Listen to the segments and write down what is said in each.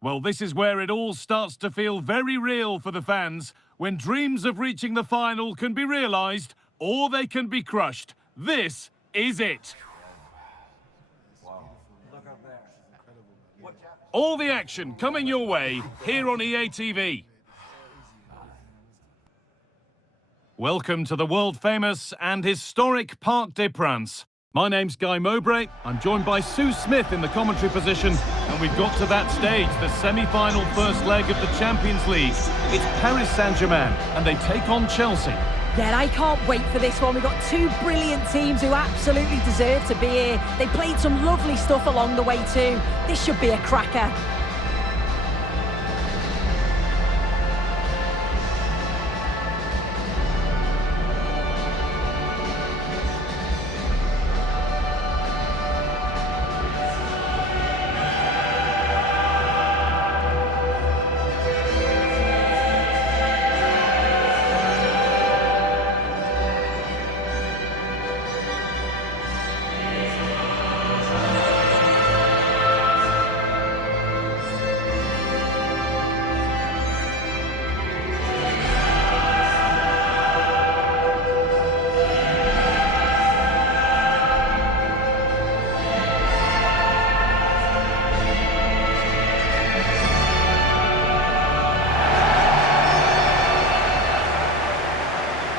Well, this is where it all starts to feel very real for the fans, when dreams of reaching the final can be realised or they can be crushed. This is it. All the action coming your way here on EA TV. Welcome to the world-famous and historic Parc des Princes. My name's Guy Mowbray. I'm joined by Sue Smith in the commentary position, and we've got to that stage, the semi-final first leg of the Champions League. It's Paris Saint-Germain, and they take on Chelsea. Yeah, I can't wait for this one. We've got two brilliant teams who absolutely deserve to be here. They played some lovely stuff along the way too. This should be a cracker.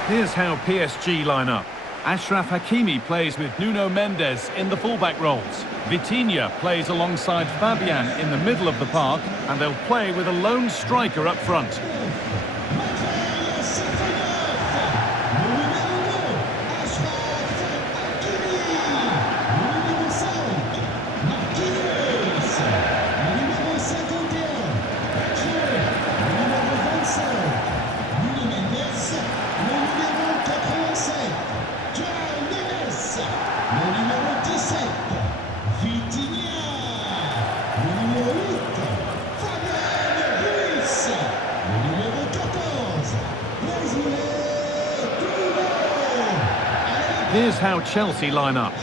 Here's how PSG line up. Achraf Hakimi plays with Nuno Mendes in the fullback roles. Vitinha plays alongside Fabian in the middle of the park, and they'll play with a lone striker up front. Here's how Chelsea line up.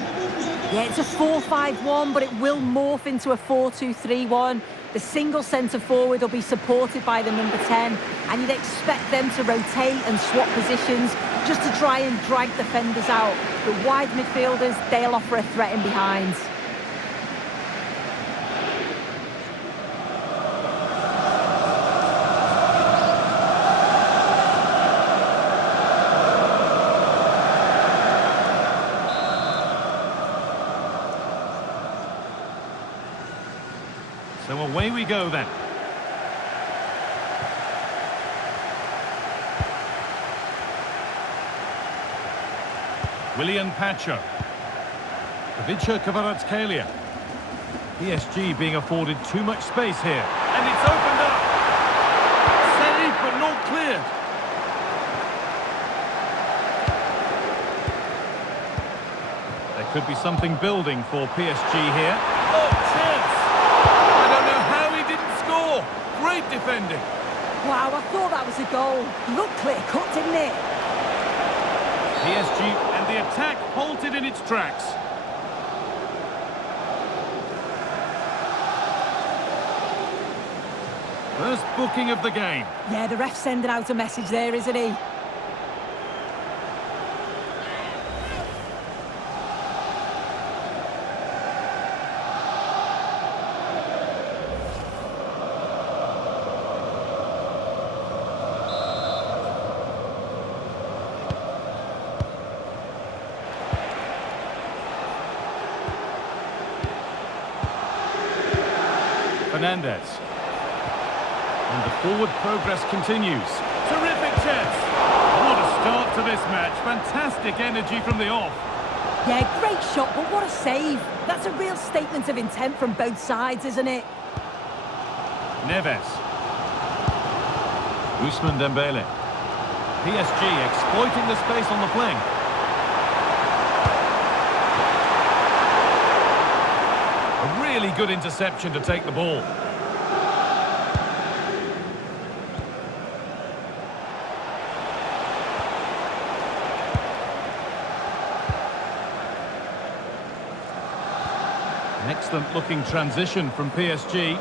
Yeah, it's a 4-5-1, but it will morph into a 4-2-3-1. The single centre-forward will be supported by the number 10, and you'd expect them to rotate and swap positions just to try and drag defenders out. The wide midfielders, they'll offer a threat in behind. So away we go then. William Pacho. Ivica Kvaratskhelia. PSG being afforded too much space here. And it's opened up. Saved but not cleared. There could be something building for PSG here. Oh, chance! I don't know how he didn't score. Great defending. Wow, I thought that was a goal. Looked clear-cut, didn't it? PSG and the attack halted in its tracks. First booking of the game. Yeah, the ref's sending out a message there, isn't he? Fernandez. And the forward progress continues. Terrific chance. What a start to this match. Fantastic energy from the off. Yeah, great shot, but what a save. That's a real statement of intent from both sides, isn't it? Neves. Ousmane Dembele. PSG exploiting the space on the flank. A really good interception to take the ball. An excellent looking transition from PSG.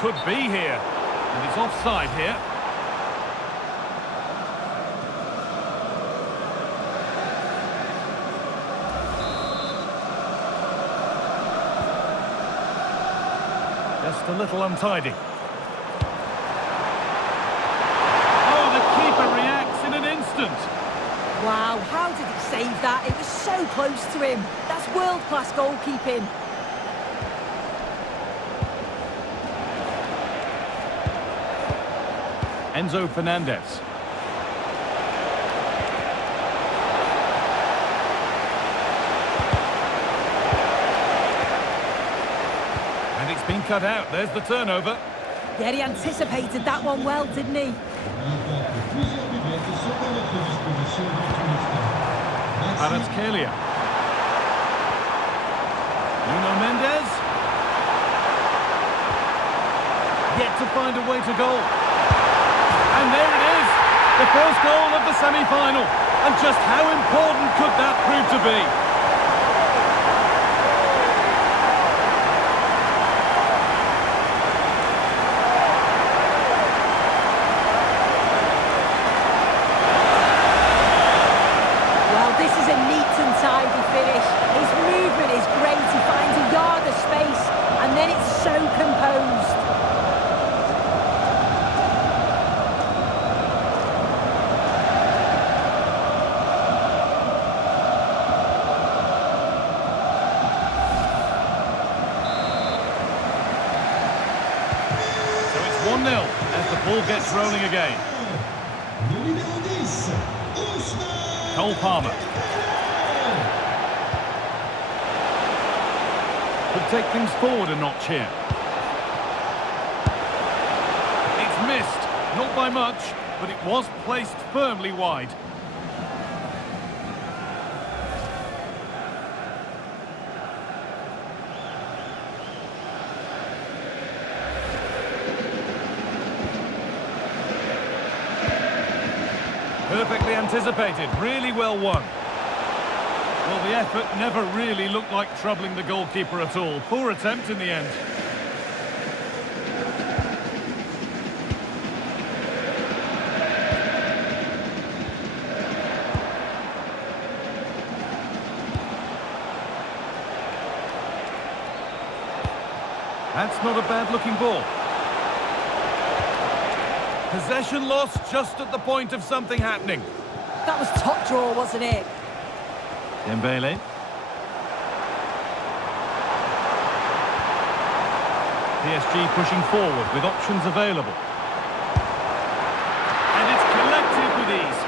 could be here. And it's offside here. Just a little untidy. Oh, the keeper reacts in an instant. Wow, how did he save that? It was so close to him. That's world-class goalkeeping. Enzo Fernandez. And it's been cut out. There's the turnover. Yeah, he anticipated that one well, didn't he? Kvaratskhelia. Nuno Mendes. Yet to find a way to goal. And there it is, the first goal of the semi-final. And just how important could that prove to be? Well, this is a neat and tidy finish. His movement is great. He finds a yard of space, and then it's so composed. So it's 1-0 as the ball gets rolling again. Cole Palmer. Could take things forward a notch here. It's missed, not by much, but it was placed firmly wide. Perfectly anticipated, really well won. Well, the effort never really looked like troubling the goalkeeper at all. Poor attempt in the end. That's not a bad-looking ball. Possession lost just at the point of something happening. That was top draw, wasn't it? Dembele. PSG pushing forward with options available. And it's collected with ease.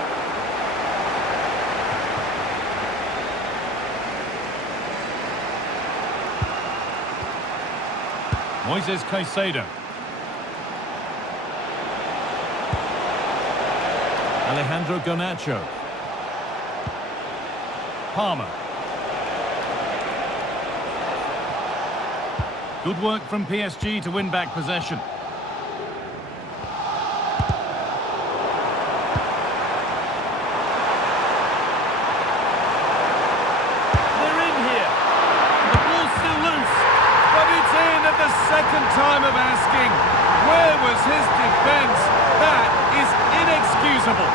Moises Caicedo. Alejandro Garnacho. Palmer. Good work from PSG to win back possession. They're in here. The ball's still loose, but it's in at the second time of asking. Where was his defence? That is inexcusable.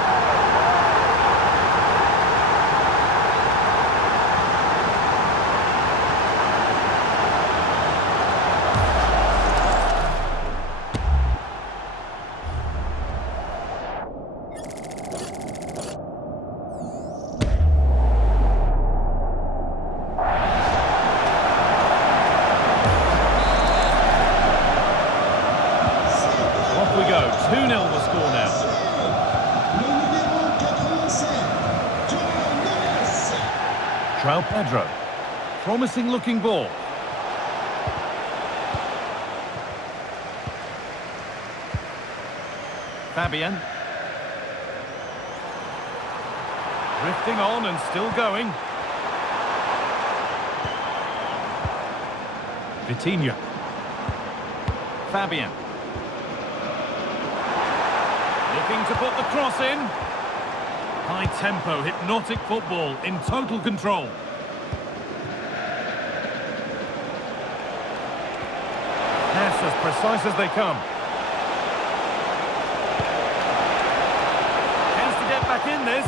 Off we go, 2-0 the score now. João Pedro. Promising looking ball. Fabian. Drifting on and still going. Vitinha. Fabian. Looking to put the cross in. High tempo, hypnotic football in total control. Pass That's as precise as they come. Chance to get back in this.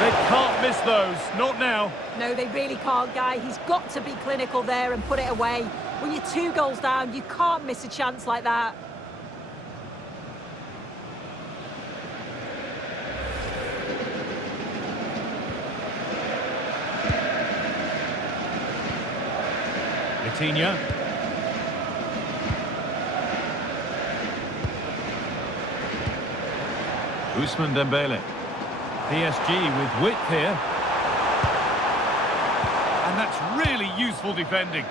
They can't miss those, not now. No, they really can't, Guy. He's got to be clinical there and put it away. When you're 2 goals down, you can't miss a chance like that. Vitinha. Ousmane Dembele. PSG with width here. And that's really useful defending.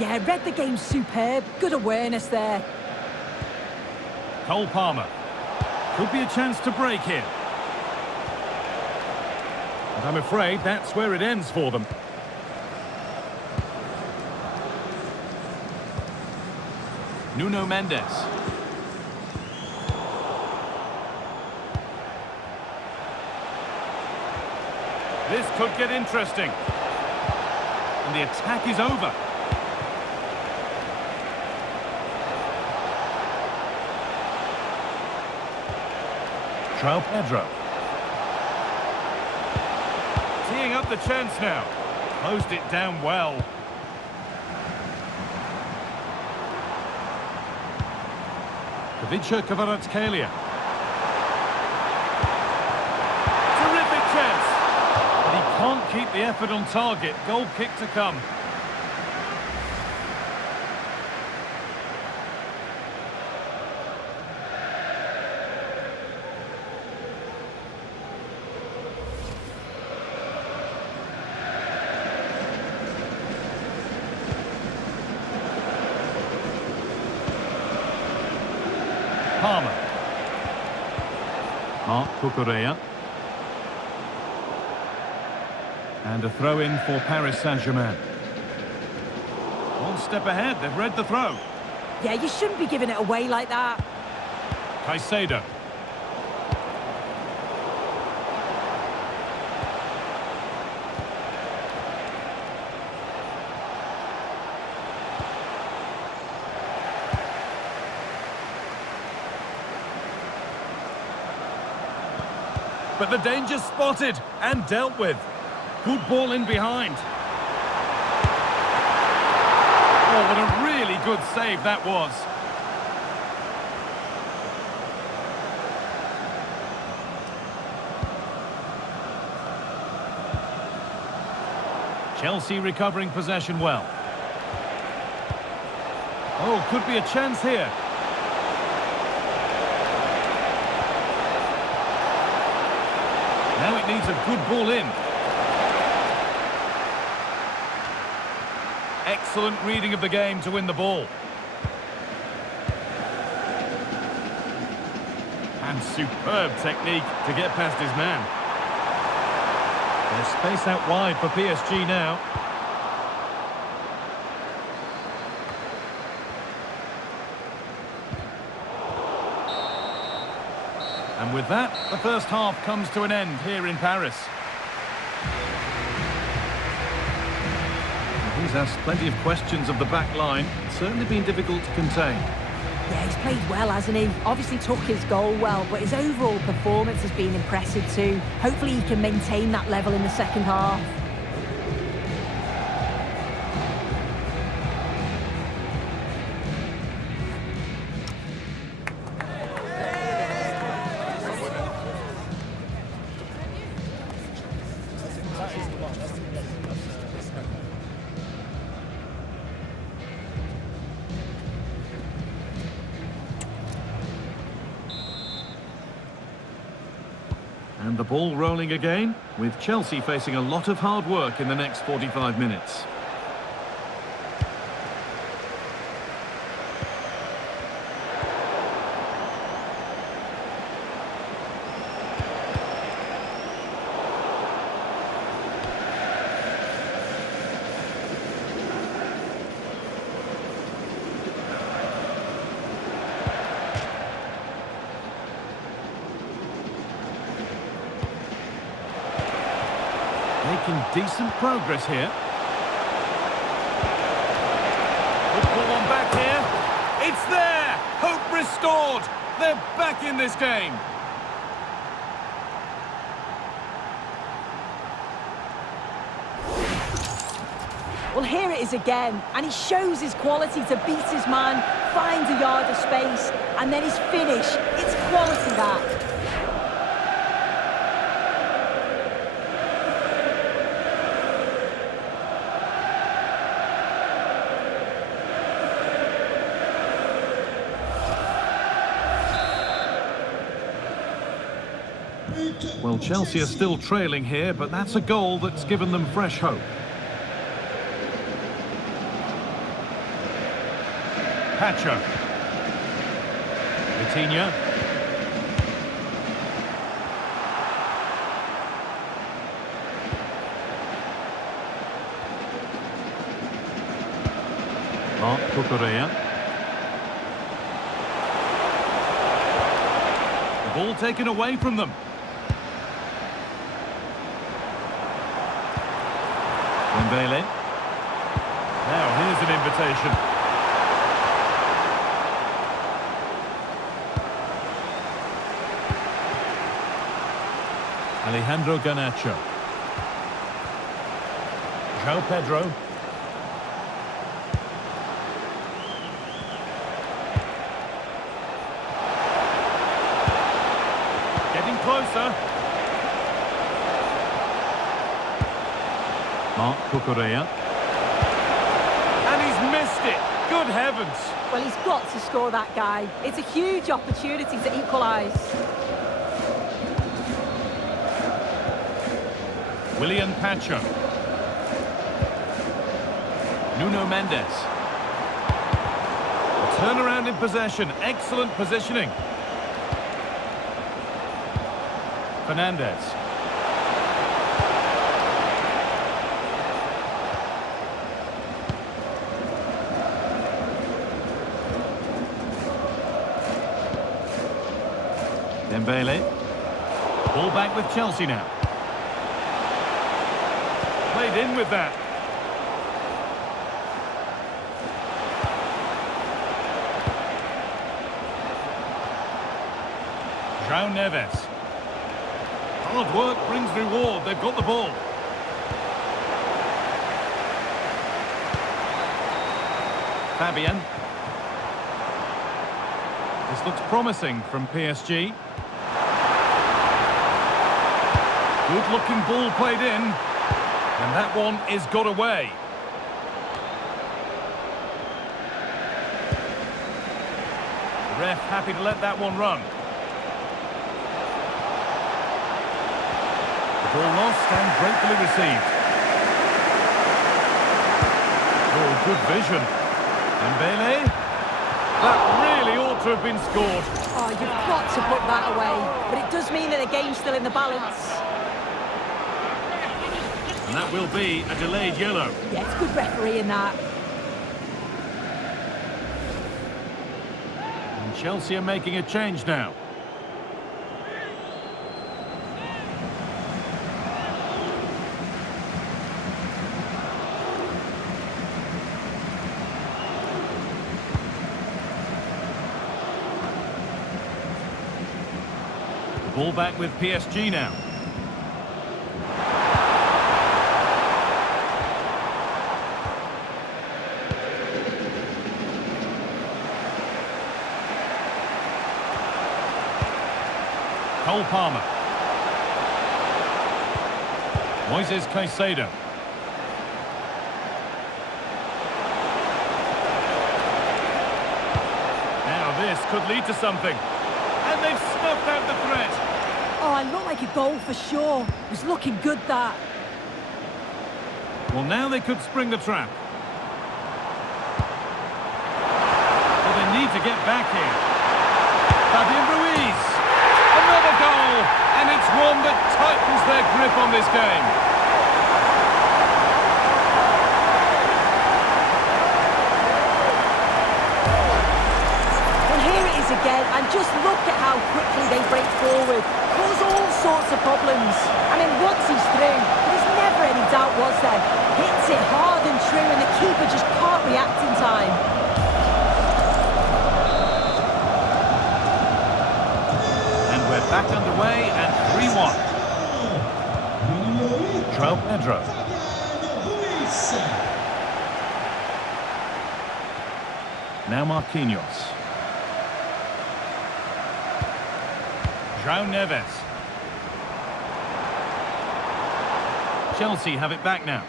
Yeah, read the game superb. Good awareness there. Cole Palmer. Could be a chance to break here. But I'm afraid that's where it ends for them. Nuno Mendes. This could get interesting. And the attack is over. João Pedro. Teeing up the chance now. Closed it down well. Ivica Kvaratskhelia. Terrific chance. But he can't keep the effort on target. Goal kick to come. Palmer. Marc Cucurella. And a throw-in for Paris Saint-Germain. One step ahead, they've read the throw. Yeah, you shouldn't be giving it away like that. Caicedo. But the danger spotted and dealt with. Good ball in behind. Oh, what a really good save that was. Chelsea recovering possession well. Oh, could be a chance here. Now it needs a good ball in. Excellent reading of the game to win the ball. And superb technique to get past his man. There's space out wide for PSG now. And with that, the first half comes to an end here in Paris. He's asked plenty of questions of the back line. It's certainly been difficult to contain. Yeah, he's played well, hasn't he? Obviously took his goal well, but his overall performance has been impressive too. Hopefully he can maintain that level in the second half. And the ball rolling again, with Chelsea facing a lot of hard work in the next 45 minutes. Making decent progress here. Could Ball on back here. It's there! Hope restored! They're back in this game. Well, here it is again, and he shows his quality to beat his man, find a yard of space, and then his finish. It's quality, that. Well, Chelsea are still trailing here, but that's a goal that's given them fresh hope. Pacho. Vitinha. Mark Cucurella. The ball taken away from them. Dembele. Now here's an invitation. Alejandro Garnacho. João Pedro. Getting closer. Mark Cucurella. And he's missed it. Good heavens. Well, he's got to score, that guy. It's a huge opportunity to equalise. William Pacho. Nuno Mendes. A turnaround in possession. Excellent positioning. Fernandez. Dembele. Ball back with Chelsea now. Played in with that. João Neves. Hard work brings reward. They've got the ball. Fabian. This looks promising from PSG. Good-looking ball played in. And that one is got away. The ref happy to let that one run. The ball lost and gratefully received. Oh, good vision. Dembele. That really ought to have been scored. Oh, you've got to put that away. But it does mean that the game's still in the balance. And that will be a delayed yellow. Yeah, it's good refereeing that. And Chelsea are making a change now. The ball back with PSG now. Cole Palmer. Moises Caicedo. Now this could lead to something. And they've snuffed out the threat. Oh, it looked like a goal for sure. It was looking good, that. Well, now they could spring the trap. Well, they need to get back here. Fabian Ruiz. Another goal, and it's one that tightens their grip on this game. Well, here it is again, and just look at how quickly they break forward. Cause all sorts of problems. I mean, once he's through, there's never any doubt, was there? Hits it hard and true, and the keeper just can't react in time. João Pedro. Now Marquinhos. João Neves. Chelsea have it back now.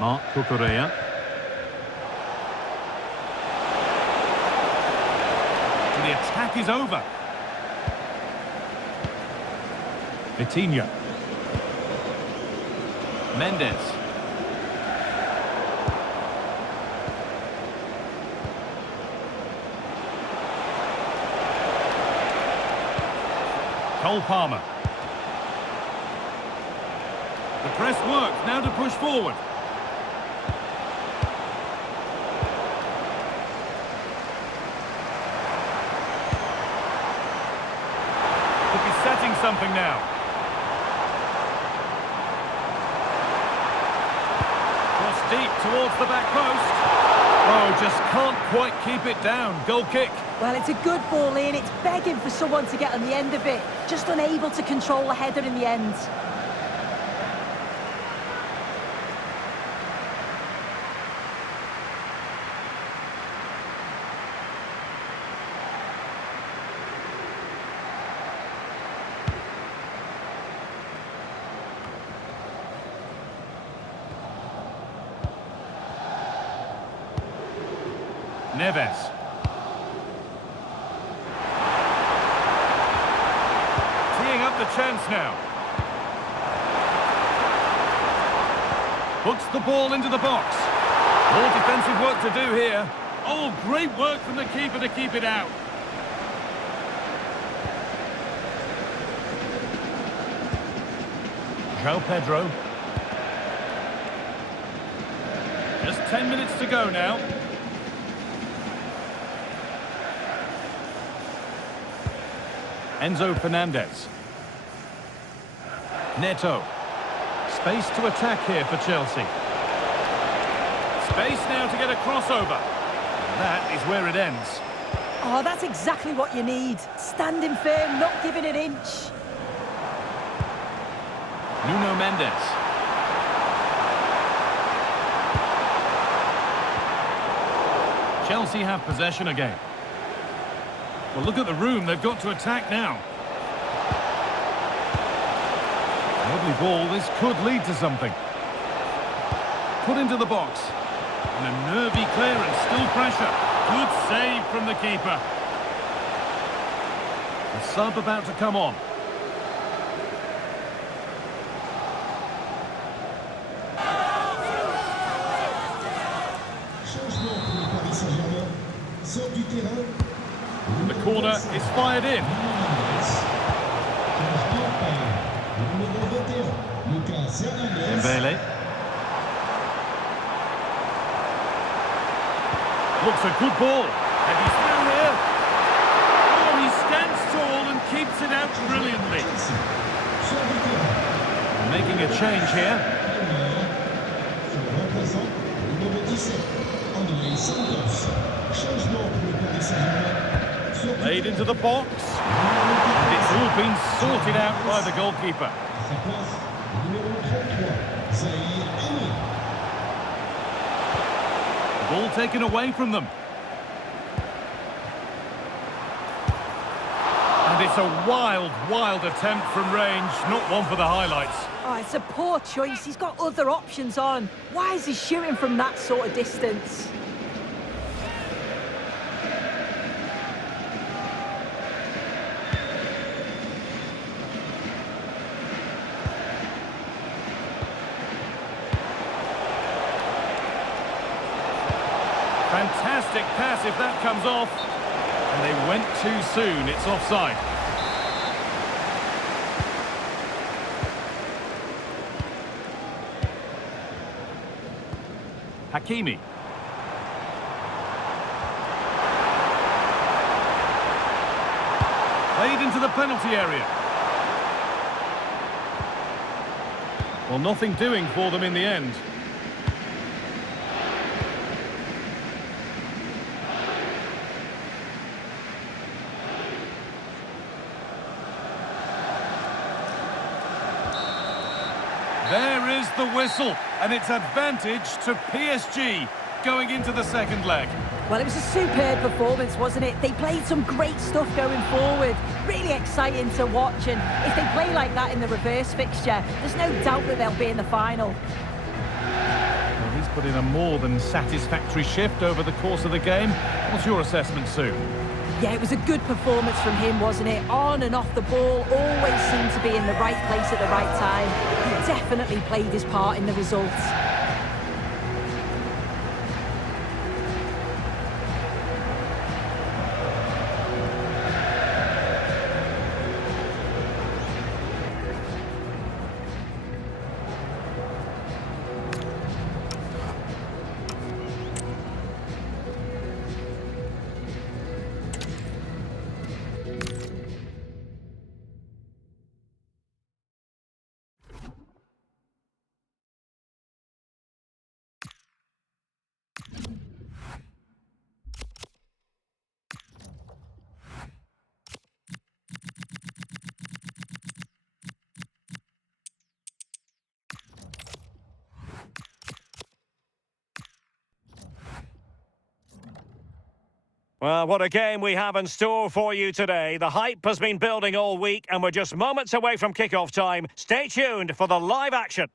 Marc Cucurella. And the attack is over. Vitinha. Mendes. Cole Palmer. The press works, now to push forward. Could be setting something now. Cross deep towards the back post. Oh, just can't quite keep it down. Goal kick. Well, it's a good ball in. It's begging for someone to get on the end of it. Just unable to control the header in the end. Neves. Teeing up the chance now. Puts the ball into the box. More defensive work to do here. Oh, great work from the keeper to keep it out. João Pedro. Just 10 minutes to go now. Enzo Fernandez. Neto. Space to attack here for Chelsea. Space now to get a crossover. That is where it ends. Oh, that's exactly what you need. Standing firm, not giving an inch. Nuno Mendes. Chelsea have possession again. Well, look at the room they've got to attack now. Lovely ball, this could lead to something. Put into the box. And a nervy clearance, still pressure. Good save from the keeper. The sub about to come on. The corner is fired in. Dembele. Looks a good ball. And he's through here. Oh, he stands tall and keeps it out brilliantly. Making a change here. Played into the box. And it's all been sorted out by the goalkeeper. Ball taken away from them. And it's a wild, wild attempt from range. Not one for the highlights. Oh, it's a poor choice. He's got other options on. Why is he shooting from that sort of distance? Fantastic pass if that comes off. And they went too soon. It's offside. Hakimi. Played into the penalty area. Well, nothing doing for them in the end. There is the whistle, and it's advantage to PSG going into the second leg. Well, it was a superb performance, wasn't it? They played some great stuff going forward. Really exciting to watch, and if they play like that in the reverse fixture, there's no doubt that they'll be in the final. Well, he's put in a more than satisfactory shift over the course of the game. What's your assessment, Sue? Yeah, it was a good performance from him, wasn't it? On and off the ball, always seemed to be in the right place at the right time. He definitely played his part in the results. Well, what a game we have in store for you today. The hype has been building all week and we're just moments away from kickoff time. Stay tuned for the live action.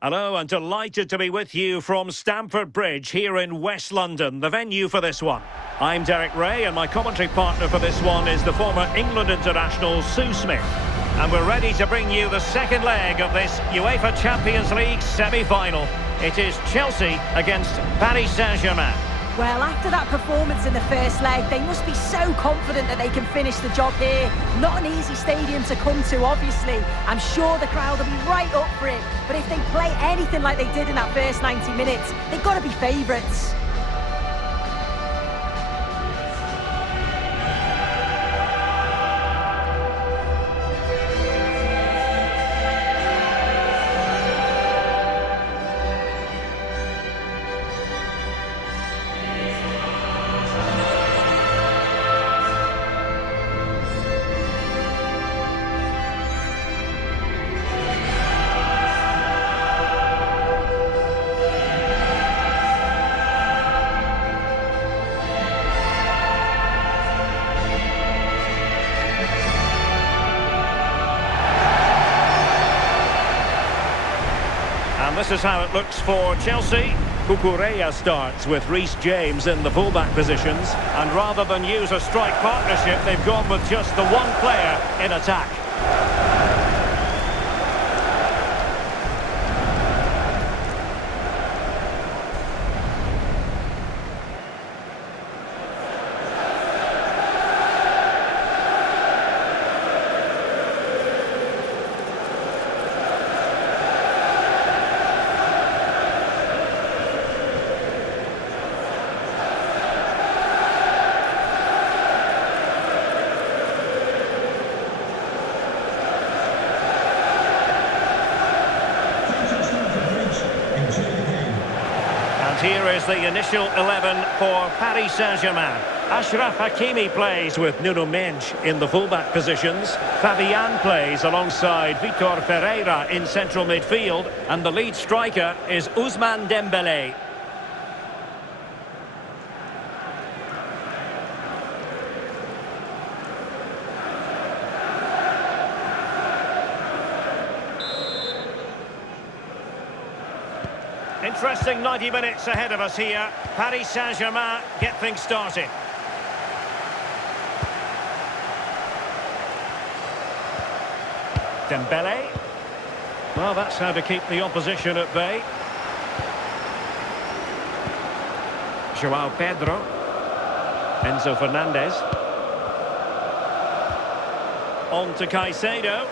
Hello, and delighted to be with you from Stamford Bridge here in West London, the venue for this one. I'm Derek Ray, and my commentary partner for this one is the former England international Sue Smith. And we're ready to bring you the second leg of this UEFA Champions League semi-final. It is Chelsea against Paris Saint-Germain. Well, after that performance in the first leg, they must be so confident that they can finish the job here. Not an easy stadium to come to, obviously. I'm sure the crowd will be right up for it. But if they play anything like they did in that first 90 minutes, they've got to be favourites. This is how it looks for Chelsea. Cucurella starts with Reece James in the fullback positions, and rather than use a strike partnership, they've gone with just the one player in attack. Here is the initial 11 for Paris Saint-Germain. Achraf Hakimi plays with Nuno Mendes in the fullback positions. Fabian plays alongside Vitor Ferreira in central midfield. And the lead striker is Ousmane Dembele. Interesting 90 minutes ahead of us here. Paris Saint-Germain get things started. Dembele. Well, that's how to keep the opposition at bay. João Pedro. Enzo Fernandez. On to Caicedo.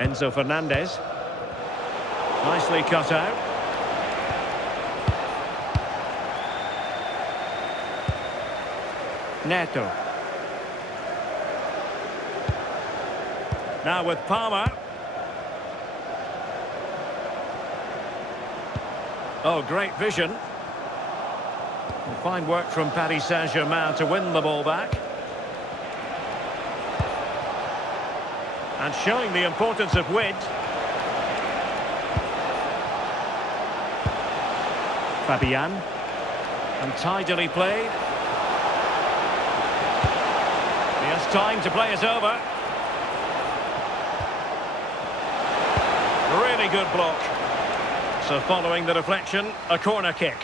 Enzo Fernandez. Nicely cut out. Neto. Now with Palmer. Oh, great vision. Fine work from Paris Saint-Germain to win the ball back. And showing the importance of width. Fabian. And tidily played. He has time to play it over. Really good block. So following the deflection, a corner kick.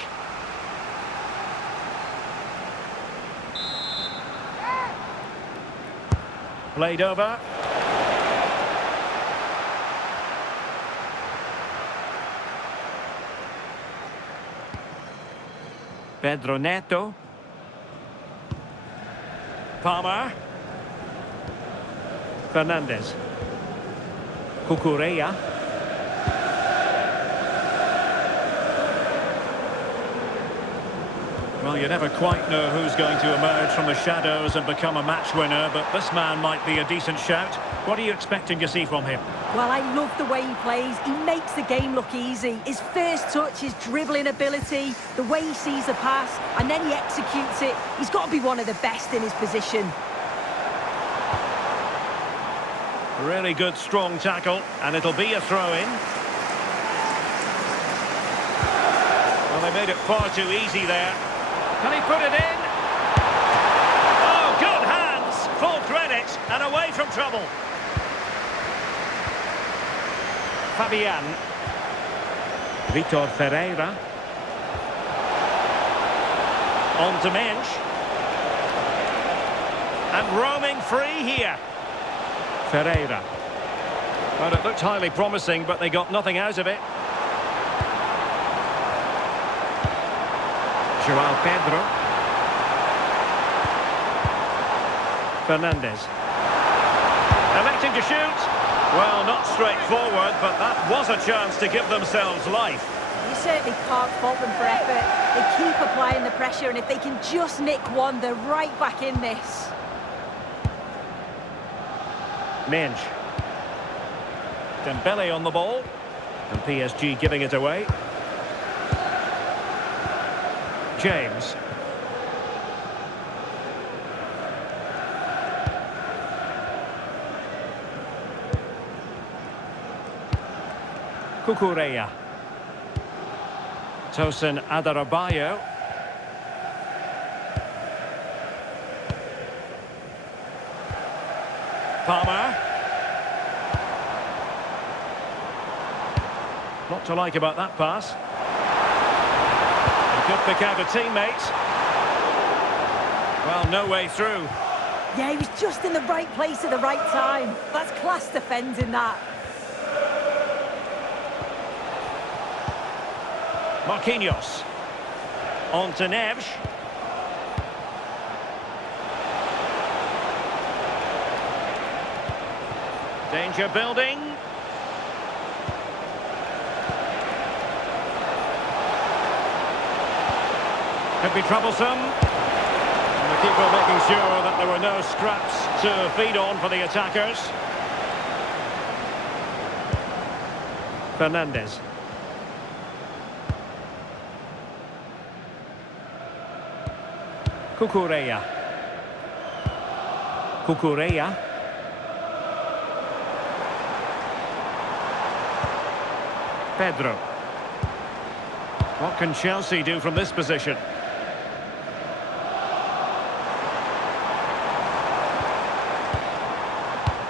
Played over. Pedro Neto. Palmer. Fernandez. Cucurella. Well, you never quite know who's going to emerge from the shadows and become a match winner, but this man might be a decent shout. What are you expecting to see from him? Well, I love the way he plays. He makes the game look easy. His first touch, his dribbling ability, the way he sees a pass, and then he executes it. He's got to be one of the best in his position. Really good, strong tackle, and it'll be a throw-in. Well, they made it far too easy there. Can he put it in? Oh, good hands! Full credit, and away from trouble. Fabian. Vitor Ferreira. On to Mensch. And roaming free here. Ferreira. Well, it looked highly promising, but they got nothing out of it. João Pedro. Fernandez. Electing to shoot. Well, not straightforward, but that was a chance to give themselves life. You certainly can't fault them for effort. They keep applying the pressure, and if they can just nick one, they're right back in this. Mensch. Dembele on the ball. And PSG giving it away. James. Cucurella. Tosin Adarabioyo. Palmer. Not to like about that pass. A good pick out of teammates. Well, no way through. Yeah, he was just in the right place at the right time. That's class defending, that. Marquinhos. On to Neves. Danger building. Could be troublesome. And the keeper making sure that there were no scraps to feed on for the attackers. Fernandez. Cucurella. Cucurella. Pedro. What can Chelsea do from this position?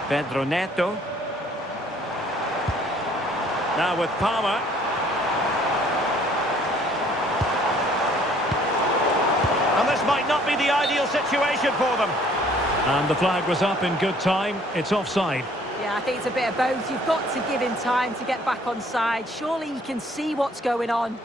Pedro Neto. Now with Palmer. And this might not be the ideal situation for them. And the flag was up in good time. It's offside. Yeah, I think it's a bit of both. You've got to give him time to get back on side. Surely he can see what's going on.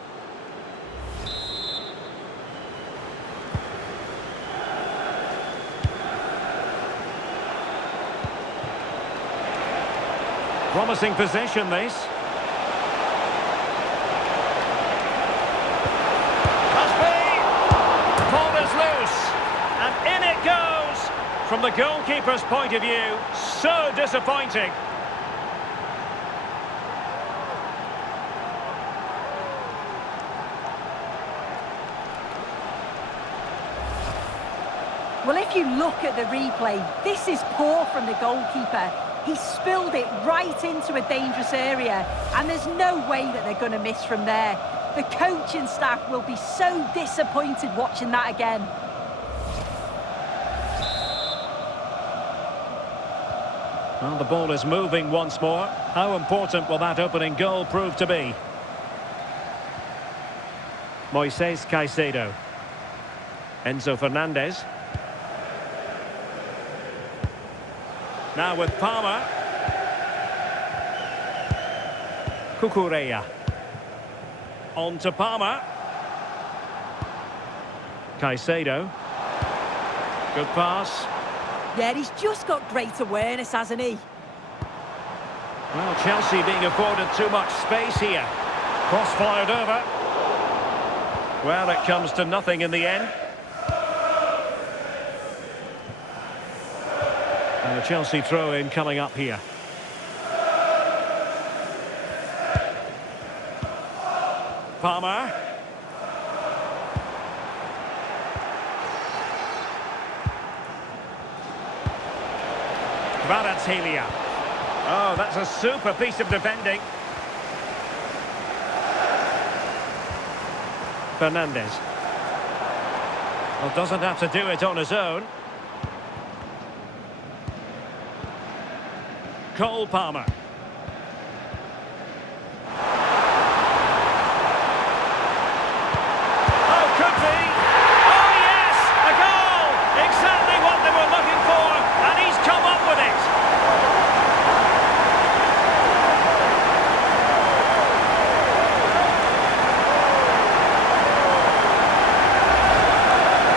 Promising possession, this. Must be! Ball is loose. And in it goes! From the goalkeeper's point of view, so disappointing. Well, if you look at the replay, this is poor from the goalkeeper. He spilled it right into a dangerous area, and there's no way that they're going to miss from there. The coaching staff will be so disappointed watching that again. Well, the ball is moving once more. How important will that opening goal prove to be? Moises Caicedo. Enzo Fernandez. Now with Palmer. Cucurella. On to Palmer. Caicedo. Good pass. Yeah, he's just got great awareness, hasn't he? Well, Chelsea being afforded too much space here. Cross fired over. Well, it comes to nothing in the end. And the Chelsea throw-in coming up here. Palmer. Kvaratskhelia. Oh, that's a super piece of defending. Fernandez. Well, doesn't have to do it on his own. Cole Palmer. Oh, could be. Oh, yes! A goal! Exactly what they were looking for, and he's come up with it.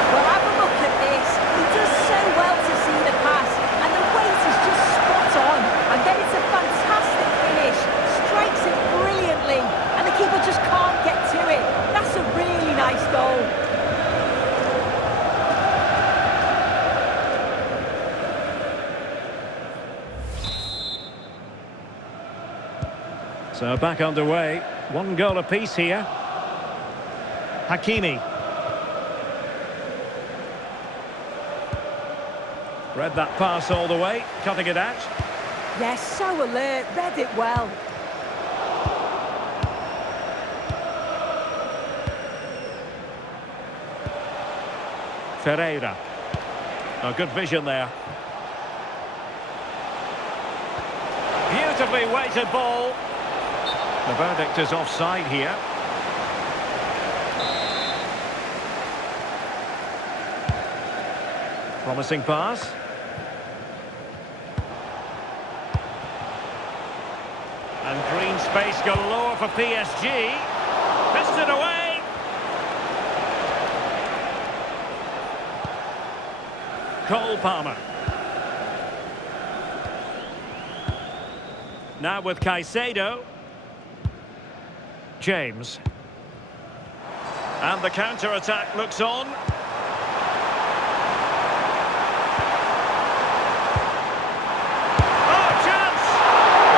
Well, have a look at this. He does so well to see the pass, and the weight is just spot on. And then it's a fantastic finish. Strikes it brilliantly, and the keeper just can't get to it. That's a really nice goal. So back underway. One goal apiece here. Hakimi. Read that pass all the way, cutting it out. Yes, so alert, read it well. Ferreira. Oh, good vision there. Beautifully weighted ball. The verdict is offside here. Promising pass. And green space galore for PSG. Fisted away. Cole Palmer. Now with Caicedo. James. And the counter-attack looks on. Oh, chance!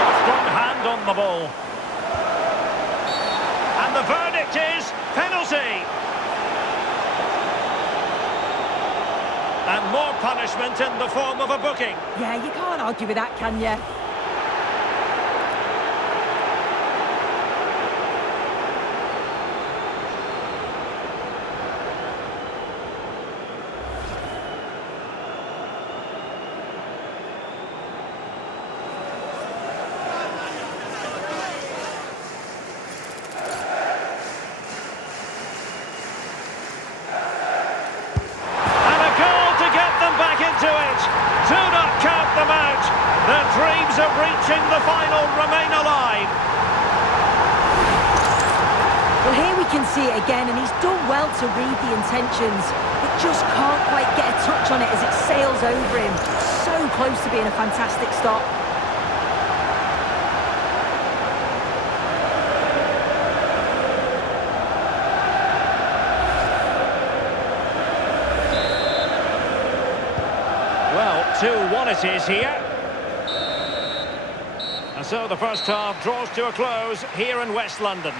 A strong hand on the ball. And the verdict is penalty. And more punishment in the form of a booking. Yeah, you can't argue with that, can you? Do not count them out. Their dreams of reaching the final remain alive. Well, here we can see it again, and he's done well to read the intentions, but just can't quite get a touch on it as it sails over him. So close to being a fantastic stop. 2-1 it is here. And so the first half draws to a close here in West London.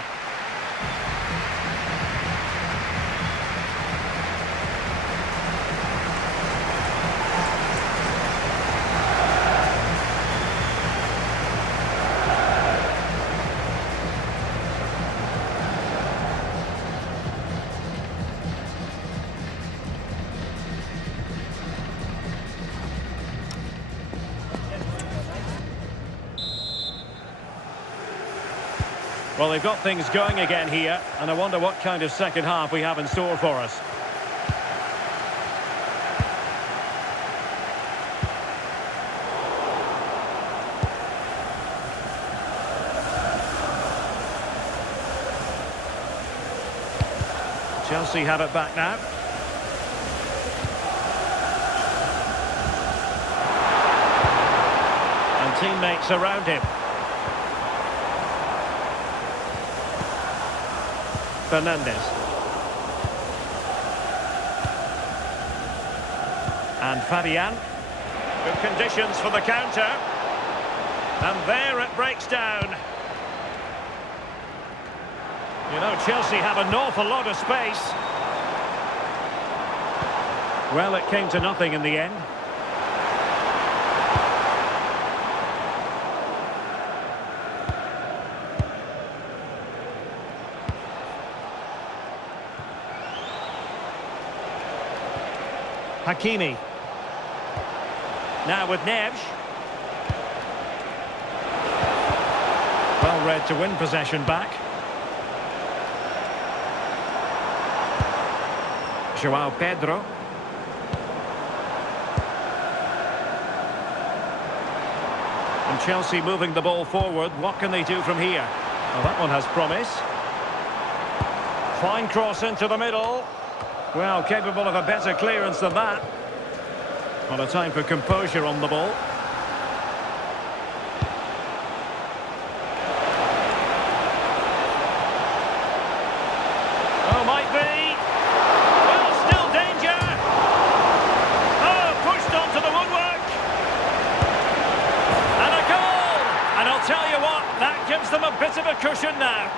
Well, they've got things going again here, and I wonder what kind of second half we have in store for us. Chelsea have it back now. And teammates around him. Fernandes. And Fabian. Good conditions for the counter. And there it breaks down. You know, Chelsea have an awful lot of space. Well, it came to nothing in the end. Hakimi. Now with Neves. Well read to win possession back. Joao Pedro. And Chelsea moving the ball forward. What can they do from here? Well, that one has promise. Fine cross into the middle. Well, capable of a better clearance than that. Not a time for composure on the ball. Oh, might be. Well, still danger. Oh, pushed onto the woodwork. And a goal. And I'll tell you what, that gives them a bit of a cushion now.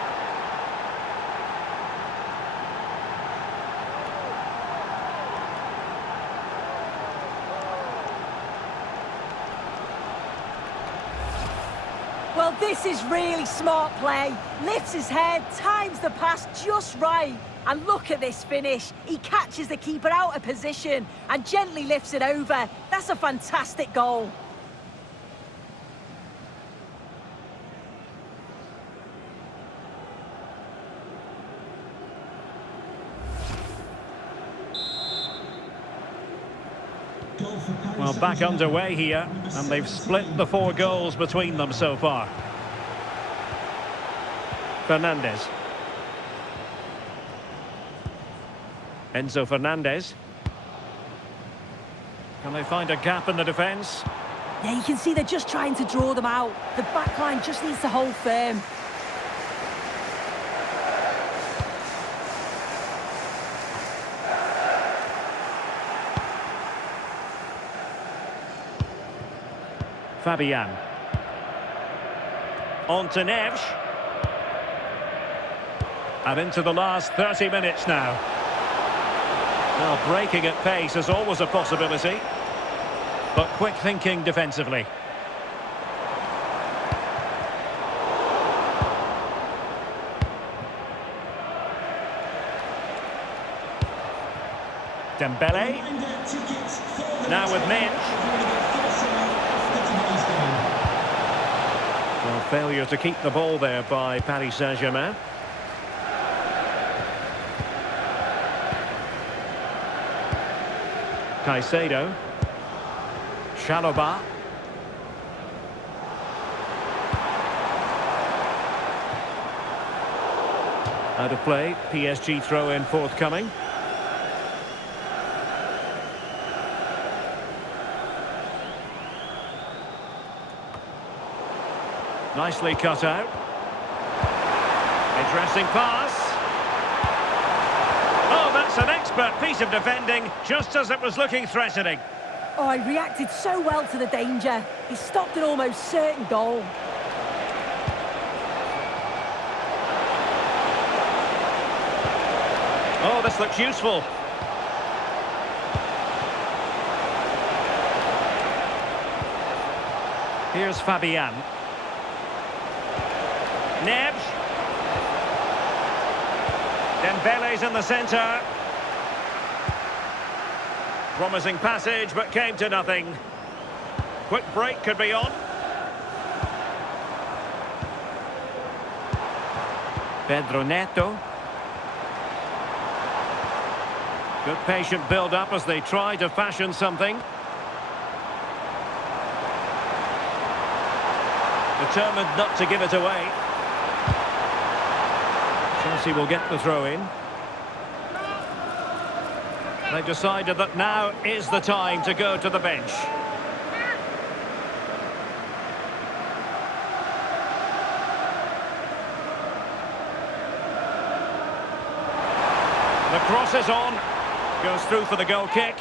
Well, this is really smart play. Lifts his head, times the pass just right. And look at this finish. He catches the keeper out of position and gently lifts it over. That's a fantastic goal. Well, back underway here, and they've split the 4 goals between them so far. Fernandes. Enzo Fernandez. Can they find a gap in the defence? Yeah, you can see they're just trying to draw them out. The back line just needs to hold firm. Fabian. On to Neves. And into the last 30 minutes now. Well, breaking at pace is always a possibility. But quick thinking defensively. Dembele. Now with Mensch. Well, failure to keep the ball there by Paris Saint-Germain. Caicedo. Chalobah. Out of play. PSG throw-in forthcoming. Nicely cut out. Interesting pass. Oh, that's an expert piece of defending, just as it was looking threatening. Oh, he reacted so well to the danger. He stopped an almost certain goal. Oh, this looks useful. Here's Fabian. Neves. Dembele's in the centre. Promising passage, but came to nothing. Quick break could be on. Pedro Neto. Good patient build-up as they try to fashion something. Determined not to give it away. Chelsea will get the throw in. They've decided that now is the time to go to the bench. The cross is on. Goes through for the goal kick.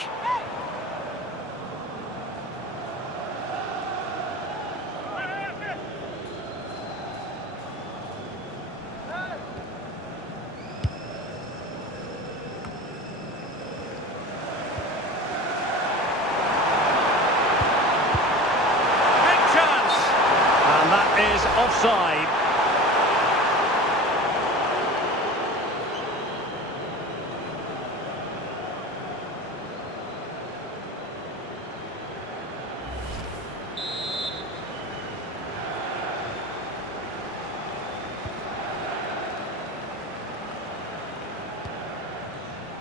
Is offside.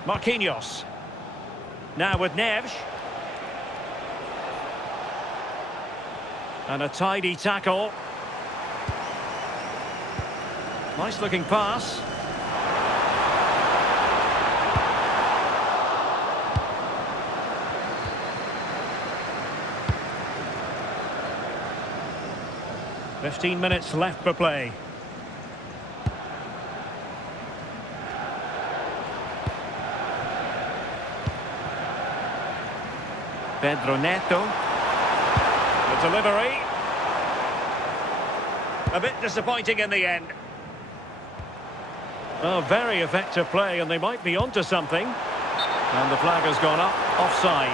Marquinhos. Now with Neves. And a tidy tackle. Nice looking pass. "15 minutes left for play. Pedro Neto. The delivery. A bit disappointing in the end. Oh, very effective play, and they might be onto something. And the flag has gone up, offside.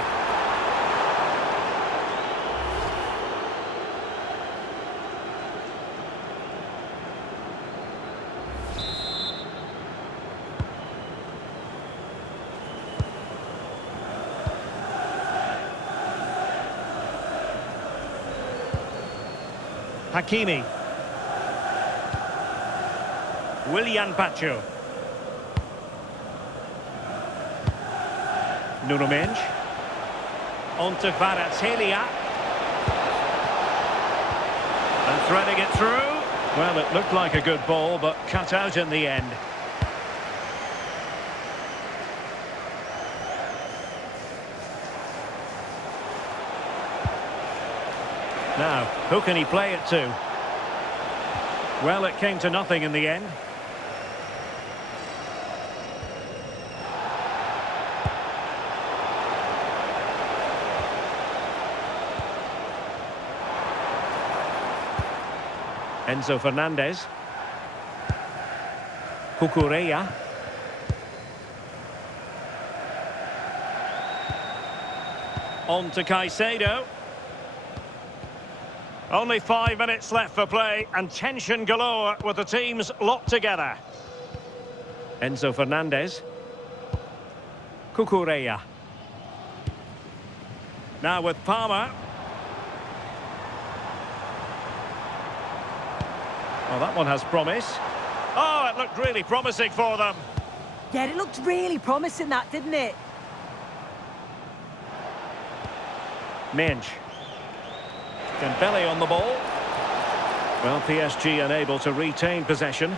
Hakimi. Willian Pacho. Nuno Mendes. On to Kvaratskhelia. And threading it through. Well, it looked like a good ball, but cut out in the end. Now, who can he play it to? Well, it came to nothing in the end. Enzo Fernandez. Cucurella. On to Caicedo. Only 5 minutes left for play, and tension galore with the teams locked together. Enzo Fernandez. Cucurella. Now with Palmer. Well, that one has promise. Oh, it looked really promising for them. Yeah, it looked really promising, that, didn't it? Mendes. Dembele on the ball. Well, PSG unable to retain possession.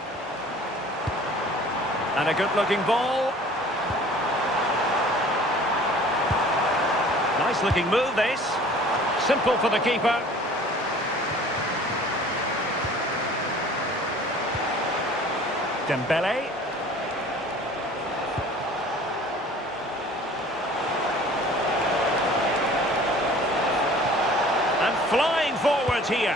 And a good-looking ball. Nice-looking move, this. Simple for the keeper. Dembele. And flying forward here.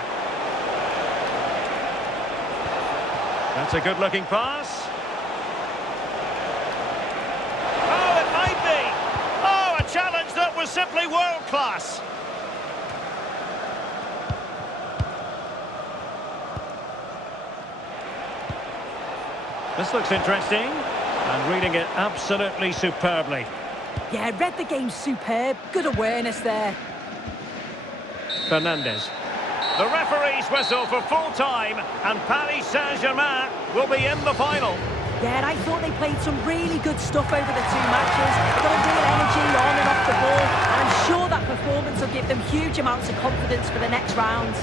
That's a good-looking pass. Oh, it might be. Oh, a challenge that was simply world-class. This looks interesting. And reading it absolutely superbly. Yeah, read the game superb. Good awareness there. Fernandez. The referee's whistle for full-time, and Paris Saint-Germain will be in the final. Yeah, and I thought they played some really good stuff over the two matches. Got a real energy on and off the ball, and I'm sure that performance will give them huge amounts of confidence for the next round.